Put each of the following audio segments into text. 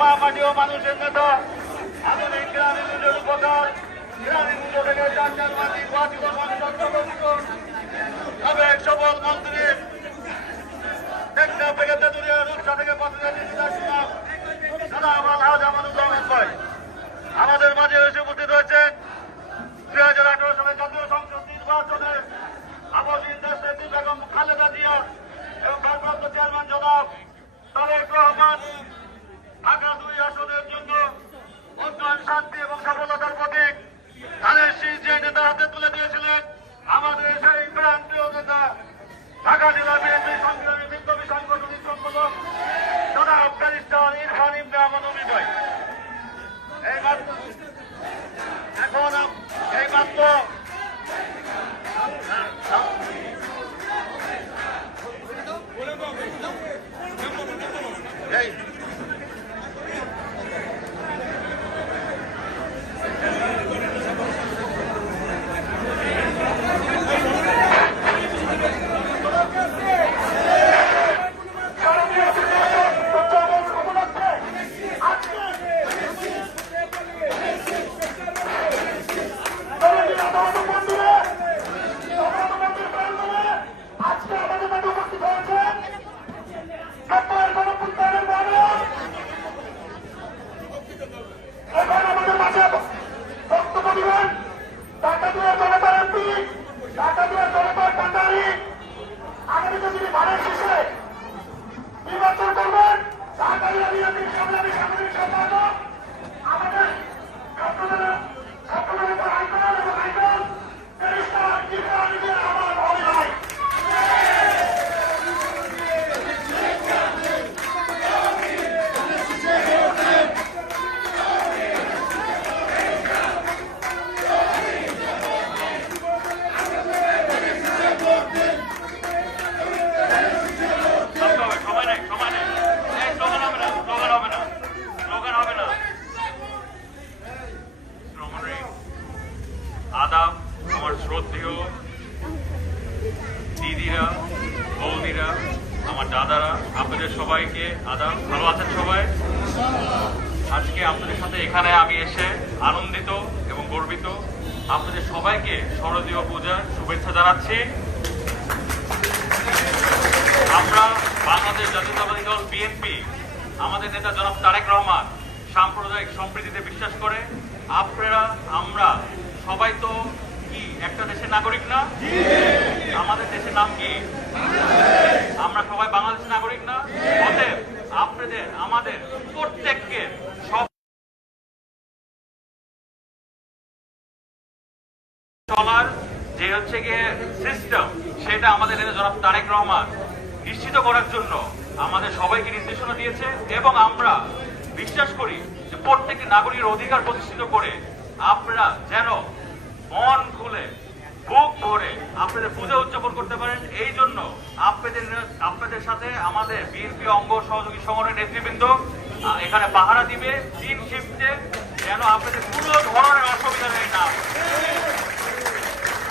মা মাটি ও মানুষের নেতা, আধুনিক গ্রামীণ উন্নয়ন উপকার, গ্রামীণ উন্নয়নের চারটার মাটি বাতিল সাবেক সফল মন্ত্রী টেকনা থেকে তেঁতুলিয়া রূপসা থেকে আমাদের মাঝে এসে উপস্থিত হয়েছেন 2018 সালে জাতীয় সংসদ নির্বাচনে আবাসিক দেশনেত্রী বেগম খালেদা জিয়া এবং ভারপ্রাপ্ত চেয়ারম্যান জনাব তারেক রহমান ঢাকা 2 আসনের জন্য উন্নয়ন, শান্তি এবং সফলতার প্রতীক ধানের শীষ যে নেতার হাতে তুলে দিয়েছিলেন আমাদের সেই প্রান্তীয় নেতা ঢাকা জেলা বিএনপি সংগ্রামী বিপ্লবী সাংগঠনিক সম্পাদক জনাব ব্যারিস্টার ইরফান ইবনে আমানুমি ভাই। এখন এই মাত্র আদাব, আমার শ্রদ্ধেয় দিদিরা, বৌদিরা, আমার দাদারা, আপনাদের সবাইকে আদাব। ভালো আছেন সবাই? আজকে আপনাদের সাথে এখানে আমি এসে আনন্দিত এবং গর্বিত। আপনাদের সবাইকে শারদীয় পূজার শুভেচ্ছা জানাচ্ছি। আমরা বাংলাদেশ জাতীয়তাবাদী দল বিএনপি, আমাদের নেতা জনাব তারেক রহমান সাম্প্রদায়িক সম্প্রীতিতে বিশ্বাস করে। আপনারা আমরা সবাই তো কি একটা দেশের নাগরিক না? আমাদের দেশের নাম কি? আমরা সবাই বাংলাদেশের নাগরিক না? অতএব আপনাদের আমাদের প্রত্যেককে সব চলার যে হচ্ছে গিয়ে সিস্টেম, সেটা আমাদের জনাব তারেক রহমান নিশ্চিত করার জন্য আমাদের সবাইকে নির্দেশনা দিয়েছে। এবং আমরা বিশ্বাস করি যে প্রত্যেকটি নাগরিকের অধিকার প্রতিষ্ঠিত করে আপনারা যেন মন খুলে বুক ভরে আপনাদের পূজা উদযাপন করতে পারেন। এই জন্য আপনাদের সাথে আমাদের বিএনপি অঙ্গ সহযোগী সংগঠনের নেতৃবৃন্দ এখানে পাহারা দিবে 3 শিফটে, যেন আপনাদের কোনো ধরনের অসুবিধা নেই না।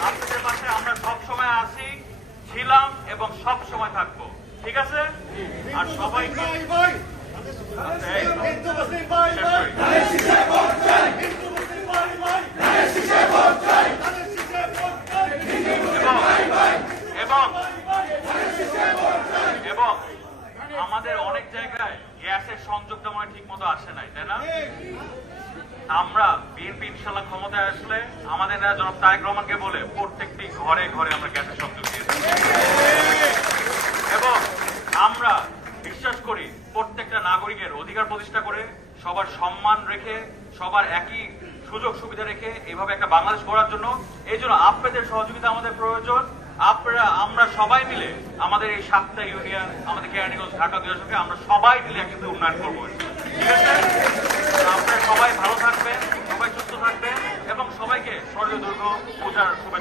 আপনাদের পাশে আমরা সব সময় আছি, ছিলাম এবং সব সময় থাকবো। ঠিক আছে? আর সবাইকে এবং আমাদের অনেক জায়গায় গ্যাসের সংযোগটা মনে ঠিক মতো আসে নাই, তাই না? আমরা বিএনপি ইনশাল্লাহ ক্ষমতায় আসলে আমাদের জনাব তারেক রহমানকে বলে প্রত্যেকটি ঘরে ঘরে আমরা গ্যাসের সংযোগ দিয়েছি। এবং আমরা বিশ্বাস করি প্রত্যেকটা নাগরিকের অধিকার প্রতিষ্ঠা করে সবার সম্মান রেখে সবার একই সুযোগ সুবিধা রেখে এইভাবে একটা বাংলাদেশ গড়ার জন্য এই জন্য আপনাদের সহযোগিতা আমাদের প্রয়োজন। আপনারা আমরা সবাই মিলে আমাদের এই 7টা ইউনিয়ন, আমাদের কেরানীগঞ্জ, ঢাকা 2 আসনকে আমরা সবাই মিলে একসাথে উন্নয়ন করবো। ঠিক আছে? আপনারা সবাই ভালো থাকবেন, সবাই সুস্থ থাকবেন এবং সবাইকে শারদীয় দুর্গা পূজার শুভেচ্ছা।